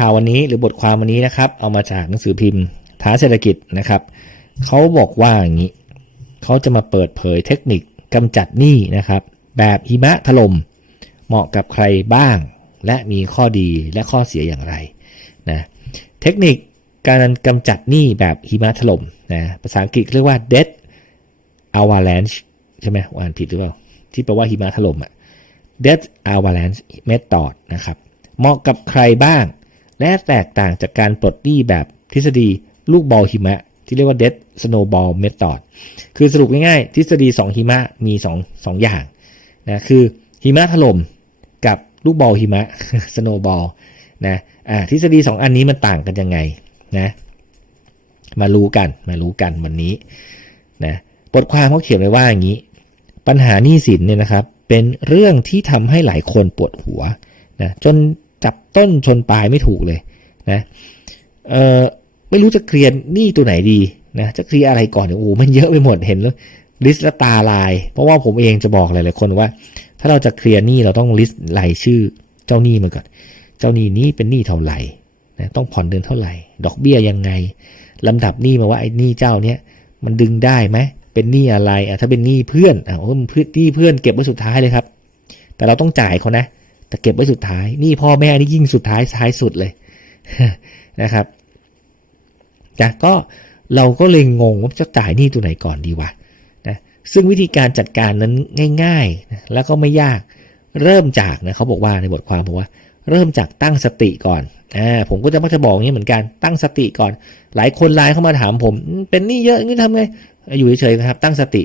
ข่าววันนี้หรือบทความวันนี้นะครับ เอามาจากหนังสือพิมพ์ท้าเศรษฐกิจนะครับเขาบอกว่าอย่างนี้เขาจะมาเปิดเผยเทคนิคกำจัดหนี้นะครับ แบบหิมะถล่มเหมาะกับใครบ้าง และมีข้อดีและข้อเสียอย่างไรนะเทคนิคการกำจัดหนี้แบบหิมะถล่มนะภาษาอังกฤษเรียกว่า debt avalanche ใช่ไหมอ่านผิดหรือเปล่า ที่แปลว่าหิมะถล่มอะ debt avalanche method นะครับเหมาะกับใครบ้าง และแตกต่างจากการปลดหนี้แบบทฤษฎีลูกบอลหิมะ ที่เรียกว่า debt snowball method คือสรุปง่ายๆ ทฤษฎี 2 หิมะมี 2 2 อย่างนะคือหิมะถล่มกับลูกบอลหิมะ snowball นะอ่าทฤษฎี 2 อันนี้มันต่างกันยังไงนะมารู้กันมารู้กันวันนี้นะบทความเขาเขียนไว้ว่าอย่างนี้ ปัญหาหนี้สินเนี่ยนะครับเป็นเรื่องที่ทำให้หลายคนปวดหัวนะจน ต้นชนปลายไม่ถูกเลยนะเออไม่รู้จะเคลียร์หนี้ตัวไหนดีนะจะเคลียร์อะไรก่อนเนี่ยโอ้โหมันเยอะไปหมดเห็นแล้วลิสต์ละตาลาย เพราะว่าผมเองจะบอกหลายๆคนว่า ถ้าเราจะเคลียร์หนี้เราต้องลิสต์รายชื่อเจ้าหนี้มาก่อน เจ้าหนี้นี้เป็นหนี้เท่าไหร่นะต้องผ่อนเดือนเท่าไหร่ ดอกเบี้ยยังไงลำดับหนี้มาว่าไอ้หนี้เจ้าเนี้ยมันดึงได้ไหมเป็นหนี้อะไรอะถ้าเป็นหนี้เพื่อนอะโอ้มันเพื่อนหนี้เพื่อนเก็บไว้สุดท้ายเลยครับ แต่เราต้องจ่ายเขานะ แต่เก็บไว้สุดท้าย นี้พ่อแม่นี่ยิ่งสุดท้ายท้ายสุดเลยนะครับนะก็เราก็เลยงงว่าจะจ่ายหนี้ตัวไหนก่อนดีวะนะซึ่งวิธีการจัดการนั้นง่ายๆนะแล้วก็ไม่ยากเริ่มจากนะเขาบอกว่าในบทความบอกว่า เริ่มจากตั้งสติก่อนอ่าผมก็จะมักจะบอกอย่างนี้เหมือนกันตั้งสติก่อน หลายคนไลน์เข้ามาถามผม เป็นหนี้เยอะงี้ทำไงอยู่เฉยๆนะครับ ตั้งสติ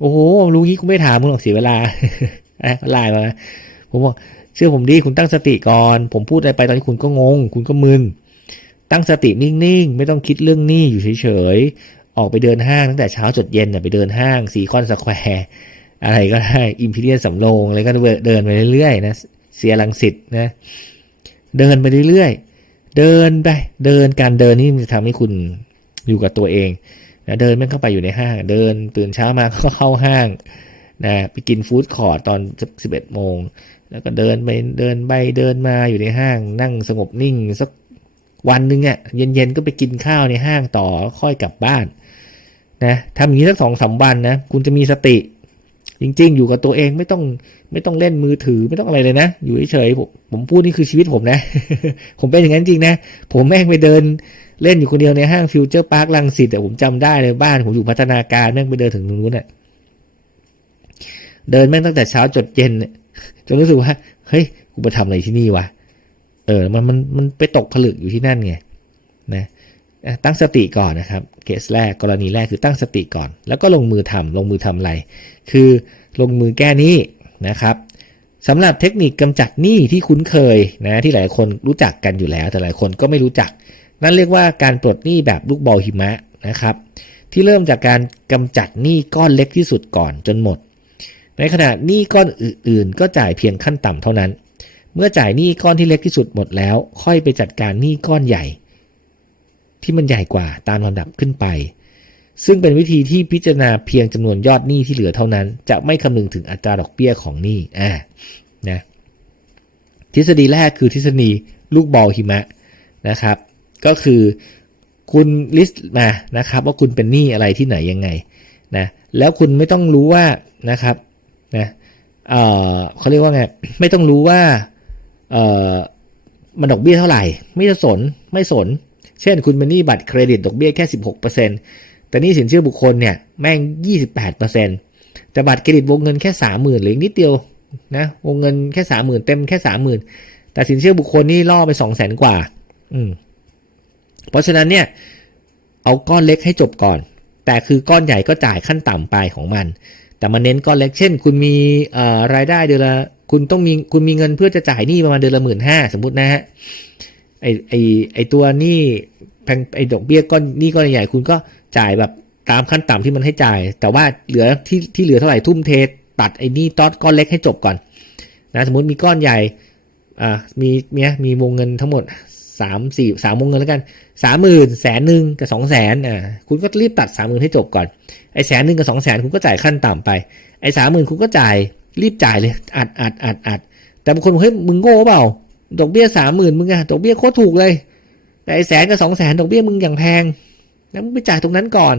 โอ้โหรู้งี้กูไม่ถามมึงหรอกเสียเวลาไลน์มาผมบอก ชื่อผมดีคุณตั้งสติก่อน ผมพูดอะไรไปตอนนี้คุณก็งง คุณก็มึน ตั้งสตินิ่งๆ ไม่ต้องคิดเรื่องหนี้อยู่เฉยๆ ออกไปเดินห้างตั้งแต่เช้าจดเย็นเนี่ยไปเดินห้างสีคอนสแควร์อะไรก็ได้อิมพีเรียนสำโรงอะไรก็เดินไปเรื่อยๆนะเสียลังสิตนะ เดินไปเรื่อยๆ เดินไป เดินการเดินนี่มันจะทำให้คุณอยู่กับตัวเองนะเดินไม่เข้าไปอยู่ในห้าง เดินตื่นเช้ามาก็เข้าห้างนะไปกินฟู้ดคอร์ตตอนสิบเอ็ดโมง แล้วก็เดินไปเดินไปเดินมาอยู่ในห้าง นั่งสงบนิ่งสักวันหนึ่งอะ่ะเย็นๆก็ไปกินข้าวในห้างต่อค่อยกลับบ้านนะทำอย่างนี้สักสองสาวันนะคุณจะมีสติ จริง ๆ อยู่กับตัวเองไม่ต้องไม่ต้องเล่นมือถือไม่ต้องอะไรเลยนะ อยู่เฉยๆผมผมพูดนี่คือชีวิตผมนะ ผมเป็นอย่างนั้นจริงนะ ผมแม่งไปเดินเล่นอยู่คนเดียวในห้างฟิวเจอร์พาร์คลังสิตแต่ผมจำได้เลยบ้านผมอยู่พัฒนาการแม่งไปเดินถึงตรงนู้นอะเดินแม่งตั้งแต่เช้าจดเย็นเนี่ย จนรู้สึกว่าเฮ้ยกูมาทำอะไรที่นี่วะเออมันมันมันไปตกผลึกอยู่ที่นั่นไงนะตั้งสติก่อนนะครับเคสแรกกรณีแรกคือตั้งสติก่อน แล้วก็ลงมือทำลงมือทำอะไร คือลงมือแก้หนี้นะครับสำหรับเทคนิคกำจัดหนี้ที่คุ้นเคยนะที่หลายคนรู้จักกันอยู่แล้ว แต่หลายคนก็ไม่รู้จัก นั่นเรียกว่าการปลดหนี้แบบลูกบอลหิมะนะครับ ที่เริ่มจากการกำจัดหนี้ก้อนเล็กที่สุดก่อนจนหมด ในขณะหนี้ก้อนอื่นๆ ก็จ่ายเพียงขั้นต่ำเท่านั้น เมื่อจ่ายหนี้ก้อนที่เล็กที่สุดหมดแล้ว ค่อยไปจัดการหนี้ก้อนใหญ่ ที่มันใหญ่กว่าตามลำดับขึ้นไป ซึ่งเป็นวิธีที่พิจารณาเพียงจำนวนยอดหนี้ที่เหลือเท่านั้น จะไม่คำนึงถึงอัตราดอกเบี้ยของหนี้อ่านะทฤษฎีแรกคือทฤษฎีลูกบอลหิมะนะครับ ก็คือคุณลิสต์มานะครับ ว่าคุณเป็นหนี้อะไรที่ไหนยังไงนะแล้วคุณไม่ต้องรู้ว่านะครับ นะเออเขาเรียกว่าไงไม่ต้องรู้ว่าเออมันดอกเบี้ยเท่าไหร่ ไม่จะสนไม่สน เช่น คุณเป็นหนี้บัตรเครดิตดอกเบี้ยแค่ 16%แต่นี้สินเชื่อบุคคลเนี่ยแม่ง 28%แต่บัตรเครดิตวงเงินแค่ 30,000หรือนิดเดียวนะวงเงินแค่ 30,000 เต็มแค่ 30,000 แต่สินเชื่อบุคคลนี่ล่อไป 200,000 กว่า อืมเพราะฉะนั้นเนี่ยเอาก้อนเล็กให้จบก่อน แต่คือก้อนใหญ่ก็จ่ายขั้นต่ำไปของมัน แต่มาเน้นก้อนเล็กเช่น คุณมีรายได้เดือนละคุณต้องมีคุณมีเงินเพื่อจะจ่ายหนี้ประมาณเดือนละหมื่นห้าสมมตินะฮะไอไอไอตัวหนี้แพงไอดอกเบี้ยก้อนหนี้ก้อนใหญ่คุณก็จ่ายแบบตามขั้นต่ำที่มันให้จ่าย แต่ว่าเหลือที่ที่เหลือเท่าไหร่ทุ่มเทตัดไอ้หนี้ตอดก้อนเล็กให้จบก่อนนะสมมติมีก้อนใหญ่อ่ามีเนี้ยมีวงเงินทั้งหมด สามสี่สามวงเงินแล้วกันสามหมื่นแสนหนึ่งกับสองแสนอ่าคุณก็รีบตัดสามหมื่นให้จบก่อนไอ้แสนหนึ่งกับสองแสนคุณก็จ่ายขั้นต่ำไปไอ้สามหมื่นคุณก็จ่ายรีบจ่ายเลยอัดอัดอัดอัดแต่บางคนบอกเฮ้ยมึงโง่เปล่าดอกเบี้ยสามหมื่นมึงอะดอกเบี้ยโคตรถูกเลย แต่ไอ้แสนกับสองแสนดอกเบี้ยมึงอย่างแพงนะมึงไปจ่ายตรงนั้นก่อน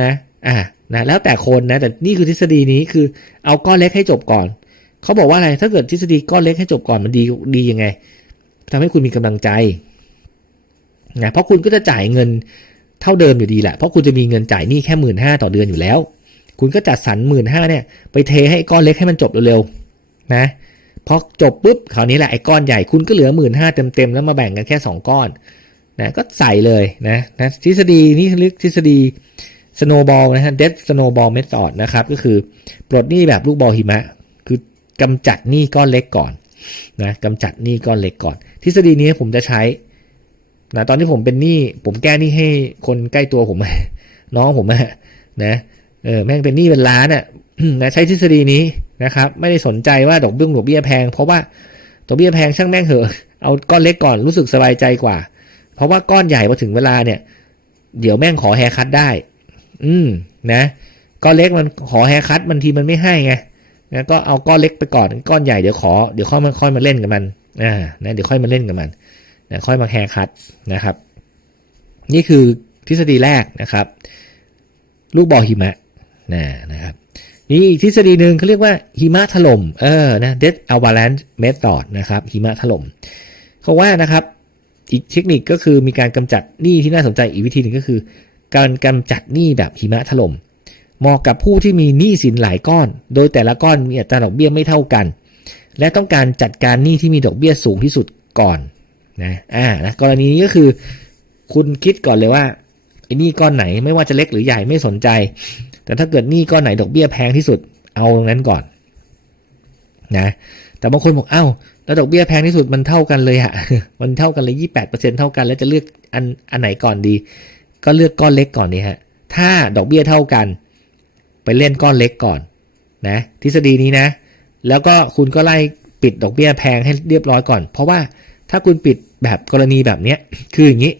นะอ่านะแล้วแต่คนนะแต่นี่คือทฤษฎีนี้คือเอาก้อนเล็กให้จบก่อนเขาบอกว่าอะไรถ้าเกิดทฤษฎีก้อนเล็กให้จบก่อนมันดีดียังไง ทำให้คุณมีกำลังใจนะเพราะคุณก็จะจ่ายเงินเท่าเดิมอยู่ดีแหละเพราะคุณจะมีเงินจ่ายหนี้แค่หมื่นห้าต่อเดือนอยู่แล้ว คุณก็จัดสรรหมื่นห้าเนี่ย ไปเทให้ก้อนเล็กให้มันจบเร็วๆนะพอจบปุ๊บคราวนี้แหละไอ้ก้อนใหญ่คุณก็เหลือหมื่นห้าเต็มๆแล้วมาแบ่งกันแค่สองก้อนนะก็ใส่เลยนะนะทฤษฎีนี่เรียกทฤษฎี snowball นะฮะ dead snowball method นะครับก็คือปลดหนี้แบบลูกบอลหิมะ คือกำจัดหนี้ก้อนเล็กก่อนนะกำจัดหนี้ก้อนเล็กก่อน ทฤษฎีนี้ผมจะใช้นะตอนที่ผมเป็นหนี้ผมแก้หนี้ให้คนใกล้ตัวผมน้องผมนะเออแม่งเป็นหนี้เป็นล้านอะนะใช้ทฤษฎีนี้นะครับ ไม่ได้สนใจว่าดอกเบี้ยดอกเบี้ยแพง เพราะว่าดอกเบี้ยแพงช่างแม่งเหอะเอาก้อนเล็กก่อนรู้สึกสบายใจกว่า เพราะว่าก้อนใหญ่พอถึงเวลาเนี่ย เดี๋ยวแม่งขอแฮร์คัตได้ อืมนะก้อนเล็กมันขอแฮร์คัตบางทีมันไม่ให้ไงนะก็เอาก้อนเล็กไปก่อนก้อนใหญ่เดี๋ยวขอเดี๋ยวค่อยมาค่อยมาเล่นกับมัน อ่านะเดี๋ยวค่อยมาเล่นกับมันนะค่อยมาแฮร์คัตนะครับ นี่คือทฤษฎีแรกนะครับ ลูกบอลหิมะนะนะครับนี่อีกทฤษฎีหนึ่งเขาเรียกว่าหิมะถล่มเออนะ dead avalanche method นะครับหิมะถล่มเขาว่านะครับ อีกเทคนิคก็คือมีการกำจัดหนี้ที่น่าสนใจอีกวิธีหนึ่งก็คือ การกำจัดหนี้แบบหิมะถล่มเหมาะกับผู้ที่มีหนี้สินหลายก้อน โดยแต่ละก้อนมีอัตราดอกเบี้ยไม่เท่ากัน และต้องการจัดการหนี้ที่มีดอกเบี้ยสูงที่สุดก่อนนะอ่านะกรณีนี้ก็คือ คุณคิดก่อนเลยว่าไอ้หนี้ก้อนไหนไม่ว่าจะเล็กหรือใหญ่ไม่สนใจ แต่ถ้าเกิดหนี้ก้อนไหนดอกเบี้ยแพงที่สุดเอาตรงนั้นก่อนนะแต่บางคนบอกเอ้าแล้วดอกเบี้ยแพงที่สุดมันเท่ากันเลยอะมันเท่ากันเลยยี่แปดเปอร์เซ็นเท่ากัน แล้วจะเลือกอันอันไหนก่อนดี ก็เลือกก้อนเล็กก่อนนี่ฮะ ถ้าดอกเบี้ยเท่ากัน ไปเล่นก้อนเล็กก่อนนะ ทฤษฎีนี้นะ แล้วก็คุณก็ไล่ปิดดอกเบี้ยแพงให้เรียบร้อยก่อน เพราะว่าถ้าคุณปิดแบบกรณีแบบเนี้ยคืออย่างนี้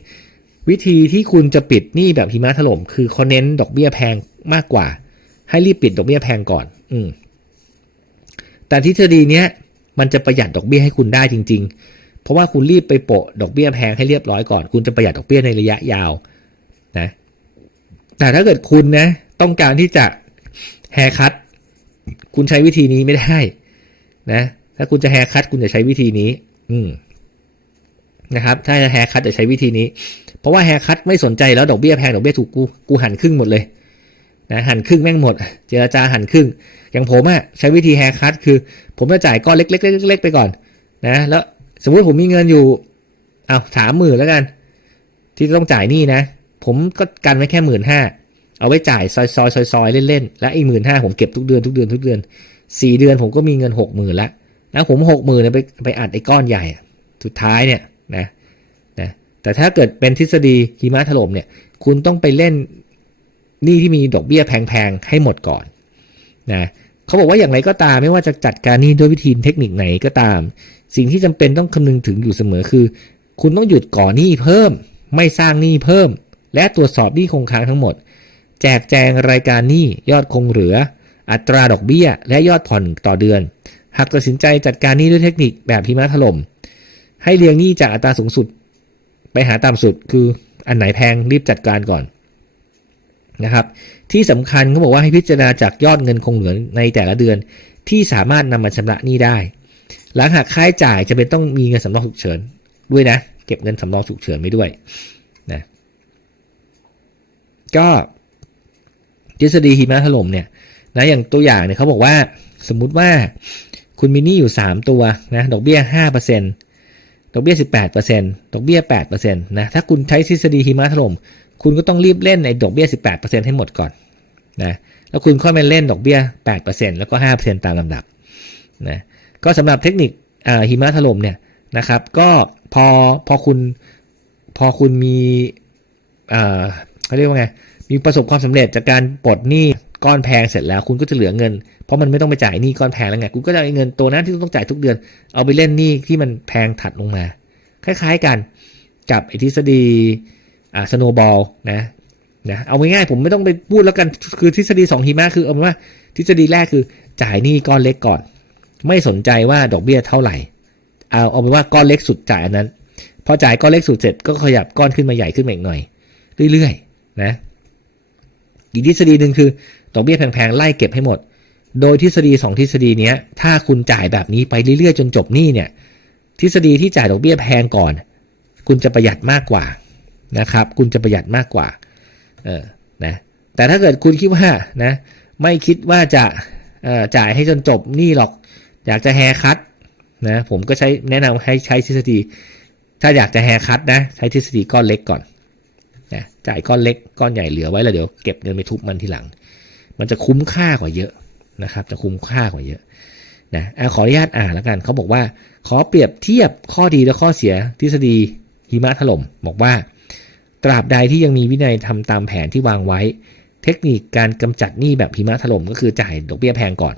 วิธีที่คุณจะปิดหนี้แบบหิมะถล่มคือเขาเน้นดอกเบี้ยแพงมากกว่า ให้รีบปิดดอกเบี้ยแพงก่อน อืมแต่ทฤษฎีเนี้ยมันจะประหยัดดอกเบี้ยให้คุณได้จริง ๆ เพราะว่าคุณรีบไปโปะดอกเบี้ยแพงให้เรียบร้อยก่อน คุณจะประหยัดดอกเบี้ยในระยะยาวนะแต่ถ้าเกิดคุณนะต้องการที่จะแฮคัต คุณใช้วิธีนี้ไม่ได้นะ ถ้าคุณจะแฮร์คัตคุณจะใช้วิธีนี้ อืมนะครับ ถ้าจะแฮร์คัตจะใช้วิธีนี้ เพราะว่าแฮร์คัตไม่สนใจแล้วดอกเบี้ยแพงดอกเบี้ยถูกกูกูหันครึ่งหมดเลยนะหันครึ่งแม่งหมด เจรจาหันครึ่ง อย่างผมอะใช้วิธีแฮร์คัตคือ ผมจะจ่ายก้อนเล็กๆเล็กๆไปก่อน นะ แล้วสมมติผมมีเงินอยู่เอาสามหมื่นแล้วกัน ที่ต้องจ่ายนี่นะ ผมก็กันไว้แค่หมื่นห้า เอาไว้จ่ายซอยซอยซอยซอยเล่นๆ แล้วอีกหมื่นห้าผมเก็บทุกเดือนทุกเดือนทุกเดือนสี่เดือนผมก็มีเงินหกหมื่นละแล้วผมหกหมื่นไปไปอัดไอ้ก้อนใหญ่สุดท้ายเนี่ยนะนะแต่ถ้าเกิดเป็นทฤษฎีหิมะถล่มเนี่ย คุณต้องไปเล่นหนี้ที่มีดอกเบี้ยแพงๆ ให้หมดก่อนนะเขาบอกว่าอย่างไรก็ตามไม่ว่าจะจัดการนี้ด้วยวิธีเทคนิคไหนก็ตาม สิ่งที่จำเป็นต้องคำนึงถึงอยู่เสมอคือ คุณต้องหยุดก่อหนี้เพิ่ม ไม่สร้างหนี้เพิ่ม และตรวจสอบหนี้คงค้างทั้งหมด แจกแจงรายการหนี้ยอดคงเหลือ อัตราดอกเบี้ย และยอดผ่อนต่อเดือน หากตัดสินใจจัดการหนี้ด้วยเทคนิคแบบพิมะถล่ม ให้เรียงหนี้จากอัตราสูงสุด ไปหาต่ำสุดคืออันไหนแพงรีบจัดการก่อนนะครับที่สำคัญเขาบอกว่าให้พิจารณาจากยอดเงินคงเหลือในแต่ละเดือน ที่สามารถนำมาชำระหนี้ได้ หลังหักค่าใช้จ่ายจะเป็นต้องมีเงินสำรองฉุกเฉินด้วยนะ เก็บเงินสำรองฉุกเฉินไว้ด้วยนะก็ ษฎีหิมะถล่มเนี่ยนะอย่างตัวอย่างเนี่ยเขาบอกว่าสมมุติว่าคุณมีหนี้อยู่ 3 ตัวนะดอกเบี้ย 5%ดอกเบี้ย 18%ดอกเบี้ย 8%นะถ้าคุณใช้ทฤษฎีหิมะถล่มคุณก็ต้องรีบเล่นในดอกเบี้ย 18%ให้หมดก่อนนะแล้วคุณค่อยมาเล่นดอกเบี้ย 8%แล้วก็ 5%ตามลำดับนะก็สำหรับเทคนิคหิมะถล่มเนี่ยนะครับก็พอพอคุณพอคุณมีเขาเรียกว่าไง มีประสบความสำเร็จจากการปลดหนี้ก้อนแพงเสร็จแล้ว คุณก็จะเหลือเงิน เพราะมันไม่ต้องไปจ่ายหนี้ก้อนแพงแล้วไงคุณก็จะเอาเงินตัวนั้นที่ต้องจ่ายทุกเดือน เอาไปเล่นหนี้ที่มันแพงถัดลงมา คล้ายๆกันกับไอทฤษฎีอ่าสโนบอลนะนะเอาง่ายๆผมไม่ต้องไปพูดแล้วกันคือทฤษฎีสองหิมะคือเอาเป็นว่าทฤษฎีแรกคือจ่ายหนี้ก้อนเล็กก่อน ไม่สนใจว่าดอกเบี้ยเท่าไหร่ เอาเอาเป็นว่าก้อนเล็กสุดจ่ายอันนั้น พอจ่ายก้อนเล็กสุดเสร็จก็ขยับก้อนขึ้นมาใหญ่ขึ้นมาอีกหน่อย เรื่อยๆนะ อีกทฤษฎีหนึ่งคือดอกเบี้ยแพงๆไล่เก็บให้หมด โดยทฤษฎีสองทฤษฎีนี้ถ้าคุณจ่ายแบบนี้ไปเรื่อยๆ จนจบหนี้เนี่ยทฤษฎีที่จ่ายดอกเบี้ยแพงก่อน คุณจะประหยัดมากกว่านะครับ คุณจะประหยัดมากกว่าเออนะแต่ถ้าเกิดคุณคิดว่านะไม่คิดว่าจะจ่ายให้จนจบหนี้หรอก อยากจะแฮคัตนะผมก็ใช้แนะนำให้ใช้ทฤษฎี ถ้าอยากจะแฮคัตนะใช้ทฤษฎีก้อนเล็กก่อน นะจ่ายก้อนเล็กก้อนใหญ่เหลือไว้แล้วเดี๋ยวเก็บเงินไปทุบมันทีหลัง มันจะคุ้มค่ากว่าเยอะนะครับ จะคุ้มค่ากว่าเยอะนะอะขออนุญาตอ่านแล้วกันเขาบอกว่า ขอเปรียบเทียบข้อดีและข้อเสียทฤษฎีหิมะถล่มบอกว่า ตราบใดที่ยังมีวินัยทำตามแผนที่วางไว้ เทคนิคการกำจัดหนี้แบบหิมะถล่มก็คือจ่ายดอกเบี้ยแพงก่อน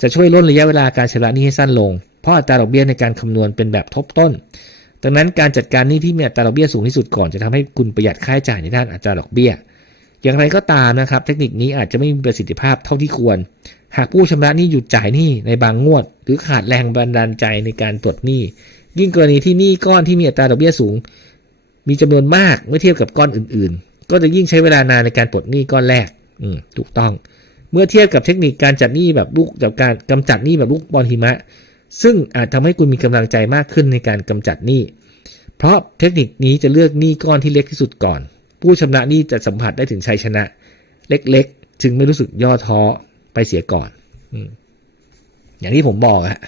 จะช่วยลดระยะเวลาการชำระหนี้ให้สั้นลง เพราะอัตราดอกเบี้ยในการคำนวณเป็นแบบทบต้น ดังนั้นการจัดการหนี้ที่มีอัตราดอกเบี้ยสูงที่สุดก่อนจะทำให้คุณประหยัดค่าใช้จ่ายในด้านอัตราดอกเบี้ย อย่างไรก็ตามนะครับ เทคนิคนี้อาจจะไม่มีประสิทธิภาพเท่าที่ควร หากผู้ชำระหนี้หยุดจ่ายหนี้ในบางงวด หรือขาดแรงบันดาลใจในการตรวจหนี้ ยิ่งกรณีที่หนี้ก้อนที่มีอัตราดอกเบี้ยสูง มีจำนวนมากเมื่อเทียบกับก้อนอื่น ๆ ก็จะยิ่งใช้เวลานานในการปลดหนี้ก้อนแรก อืมถูกต้อง เมื่อเทียบกับเทคนิคการจัดหนี้แบบลูกจากการกำจัดหนี้แบบลูกบอลหิมะ ซึ่งอาจทำให้คุณมีกำลังใจมากขึ้นในการกำจัดหนี้ เพราะเทคนิคนี้จะเลือกหนี้ก้อนที่เล็กที่สุดก่อน ผู้ชำระหนี้จะสัมผัสได้ถึงชัยชนะ เล็กๆ จึงไม่รู้สึกย่อท้อไปเสียก่อน อย่างที่ผมบอกอะ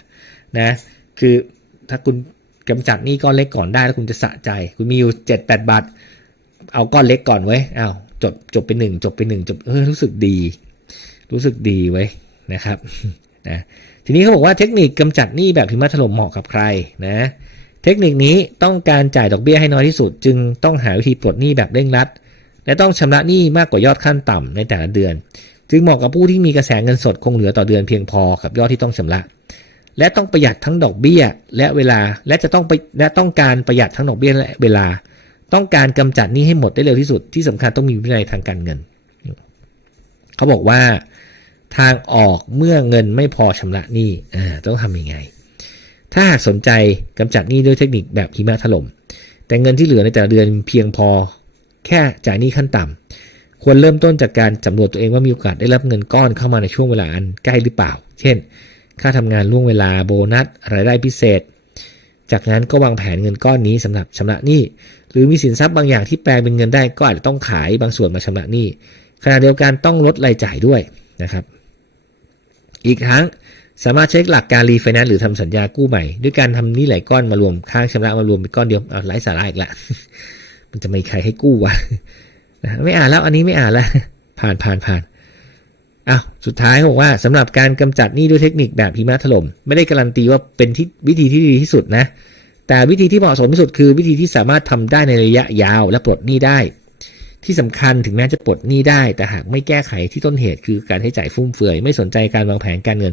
นะ คือถ้าคุณกำจัดหนี้ก้อนเล็กก่อนได้แล้วคุณจะสะใจ คุณมีอยู่เจ็ดแปดบาท เอาก้อนเล็กก่อนไว้อ้าวจบจบไปหนึ่งจบไปหนึ่งจบเออรู้สึกดี รู้สึกดีไว้นะครับนะ ทีนี้เขาบอกว่าเทคนิคกำจัดหนี้แบบหิมะถล่มเหมาะกับใครนะ เทคนิคนี้ต้องการจ่ายดอกเบี้ยให้น้อยที่สุด จึงต้องหาวิธีปลดหนี้แบบเร่งรัด และต้องชำระหนี้มากกว่ายอดขั้นต่ำในแต่ละเดือน จึงเหมาะกับผู้ที่มีกระแสเงินสดคงเหลือต่อเดือนเพียงพอกับยอดที่ต้องชำระ และต้องประหยัดทั้งดอกเบี้ยและเวลาและจะต้องไปและต้องการประหยัดทั้งดอกเบี้ยและเวลา ต้องการกำจัดหนี้ให้หมดได้เร็วที่สุดที่สำคัญต้องมีวินัยทางการเงิน เขาบอกว่า ทางออกเมื่อเงินไม่พอชำระหนี้ต้องทำยังไง ถ้าหากสนใจกำจัดหนี้ด้วยเทคนิคแบบหิมะถล่ม แต่เงินที่เหลือในแต่ละเดือนเพียงพอแค่จ่ายหนี้ขั้นต่ำควรเริ่มต้นจากการสำรวจตัวเองว่ามีโอกาสได้รับเงินก้อนเข้ามาในช่วงเวลาอันใกล้หรือเปล่า เช่น ค่าทำงานล่วงเวลาโบนัสรายได้พิเศษ จากนั้นก็วางแผนเงินก้อนนี้สำหรับชำระหนี้หรือมีสินทรัพย์บางอย่างที่แปลงเป็นเงินได้ก็อาจจะต้องขายบางส่วนมาชำระหนี้ขณะเดียวกันต้องลดรายจ่ายด้วยนะครับ อีกทั้งสามารถใช้หลักการรีไฟแนนซ์หรือทำสัญญากู้ใหม่ ด้วยการทำหนี้หลายก้อนมารวมค้างชำระมารวมเป็นก้อนเดียวเอาไร้สาระอีกละ มันจะไม่มีใครให้กู้วะไม่อ่านแล้วอันนี้ไม่อ่านแล้วผ่านผ่านผ่านอ้าวสุดท้ายบอกว่าสำหรับการกำจัดหนี้ด้วยเทคนิคแบบหิมะถล่มไม่ได้การันตีว่าเป็นที่วิธีที่ดีที่สุดนะ แต่วิธีที่เหมาะสมที่สุดคือวิธีที่สามารถทำได้ในระยะยาวและปลดหนี้ได้ ที่สำคัญถึงแม้จะปลดหนี้ได้ แต่หากไม่แก้ไขที่ต้นเหตุคือการให้จ่ายฟุ่มเฟือย ไม่สนใจการวางแผนการเงิน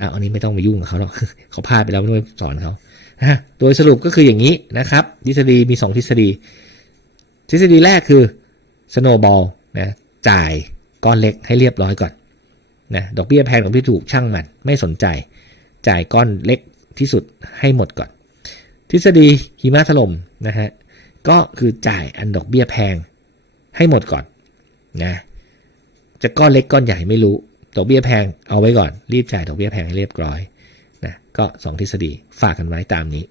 อะอันนี้ไม่ต้องไปยุ่งกับเขาหรอกเขาพลาดไปแล้วไม่ต้องสอนเขานะโดยสรุปก็คืออย่างนี้นะครับทฤษฎีมีสองทฤษฎี ทฤษฎีแรกคือ snowball นะจ่ายก้อนเล็กให้เรียบร้อยก่อนนะดอกเบี้ยแพงดอกเบี้ยถูกช่างมันไม่สนใจ จ่ายก้อนเล็กที่สุดให้หมดก่อน ทฤษฎีหิมะถล่มนะฮะก็คือจ่ายอันดอกเบี้ยแพง ให้หมดก่อนนะจะก้อนเล็กก้อนใหญ่ไม่รู้ดอกเบี้ยแพงเอาไว้ก่อน รีบจ่ายดอกเบี้ยแพงให้เรียบร้อยนะก็สองทฤษฎีฝากกันไว้ตามนี้